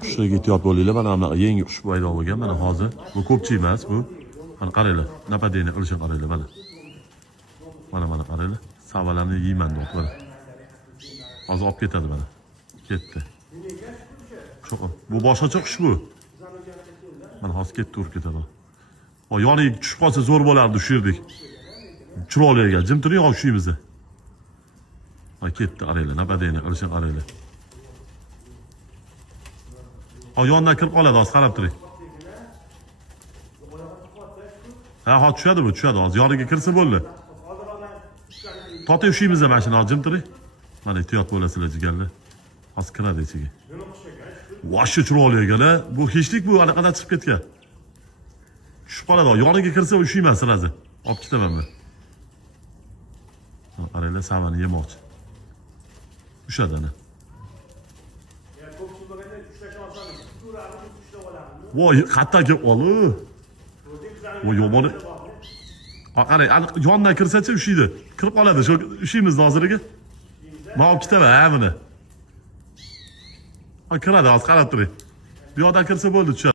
Qushlarga ehtiyot bo'linglar. Mana bunaqa yangi qush paydo bo'lgan. Mana hozir bu ko'pchi emas bu. Mana qaranglar. Napadeni qilishni qaranglar mana. Mana qaranglar. Savalarni yeyman deb mana. Hozir olib ketadi mana. Ketdi. Bu boshqacha qush bu. Mana hozir ketdi, urib ketadi. O yoniga tushib qolsa zo'r bo'lardi shu yerdik. Chiroyli ekan. Jim turing o'shimizda. Ha ketdi, qaranglar. Napadeni qilishni qaranglar. O yondan kirib qoladi, hozir qarab turing. Ha, hozir tushadi bu, tushadi. Hozir yoniga kirsa bo'ldi. To'tay ushimizda mashina, hozir jim turing. Mana ehtiyot bo'lasizlar jigarlar. Hozir kiradi ichiga. Voshcha chiroyli ekan, bu hechlik bu anaqadan chiqib ketgan. Tushib qoladi, yoniga kirsa ushiyman sirazi. Olib ketaman men. Qaranglar, savani yemoqchi. Ushadi ana. Voy, qayerdan kelib qoldi? Voy, yomon. Qarang, yondan kirsa-chi ushiydi. Kirib qoladi, shu ushimizni hoziriga. Men olib ketaman, ha buni. Ha kiradi, hozir qarab turing. Bu yoqdan kirsa bo'ldi, tushadi.